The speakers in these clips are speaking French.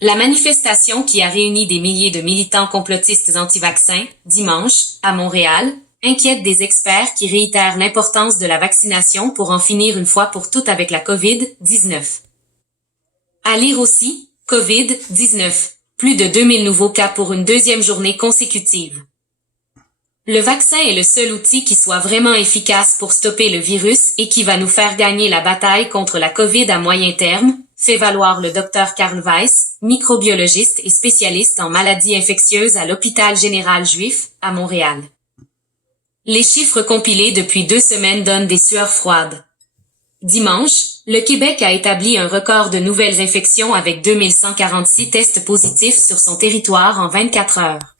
La manifestation qui a réuni des milliers de militants complotistes anti-vaccins, dimanche, à Montréal, inquiète des experts qui réitèrent l'importance de la vaccination pour en finir une fois pour toutes avec la COVID-19. À lire aussi, COVID-19, plus de 2000 nouveaux cas pour une deuxième journée consécutive. Le vaccin est le seul outil qui soit vraiment efficace pour stopper le virus et qui va nous faire gagner la bataille contre la COVID à moyen terme, fait valoir le Dr Karl Weiss, microbiologiste et spécialiste en maladies infectieuses à l'Hôpital général juif, à Montréal. Les chiffres compilés depuis 2 semaines donnent des sueurs froides. Dimanche, le Québec a établi un record de nouvelles infections avec 2146 tests positifs sur son territoire en 24 heures.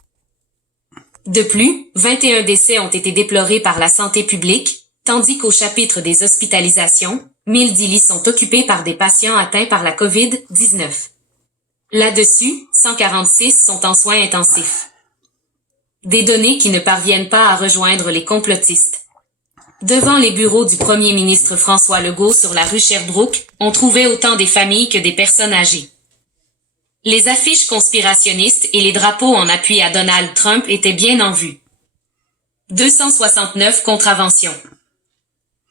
De plus, 21 décès ont été déplorés par la santé publique, tandis qu'au chapitre des hospitalisations, 1010 lits sont occupés par des patients atteints par la COVID-19. Là-dessus, 146 sont en soins intensifs. Des données qui ne parviennent pas à rejoindre les complotistes. Devant les bureaux du premier ministre François Legault sur la rue Sherbrooke, on trouvait autant des familles que des personnes âgées. Les affiches conspirationnistes et les drapeaux en appui à Donald Trump étaient bien en vue. 269 contraventions.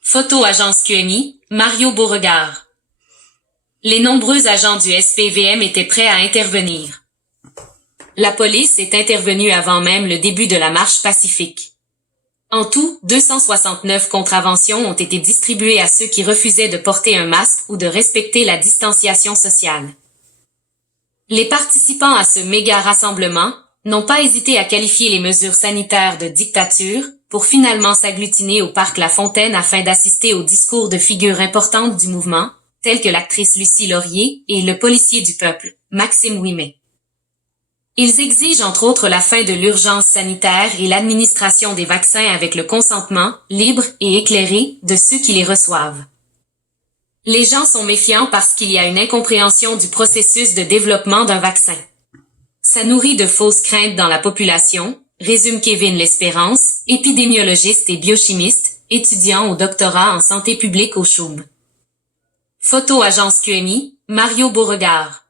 Photo agence QMI, Mario Beauregard. Les nombreux agents du SPVM étaient prêts à intervenir. La police est intervenue avant même le début de la marche pacifique. En tout, 269 contraventions ont été distribuées à ceux qui refusaient de porter un masque ou de respecter la distanciation sociale. Les participants à ce méga rassemblement n'ont pas hésité à qualifier les mesures sanitaires de dictature pour finalement s'agglutiner au parc La Fontaine afin d'assister au discours de figures importantes du mouvement, telles que l'actrice Lucie Laurier et le policier du peuple, Maxime Ouimet. Ils exigent entre autres la fin de l'urgence sanitaire et l'administration des vaccins avec le consentement, libre et éclairé, de ceux qui les reçoivent. Les gens sont méfiants parce qu'il y a une incompréhension du processus de développement d'un vaccin. Ça nourrit de fausses craintes dans la population, résume Kevin L'Espérance, épidémiologiste et biochimiste, étudiant au doctorat en santé publique au CHUM. Photo agence QMI, Mario Beauregard.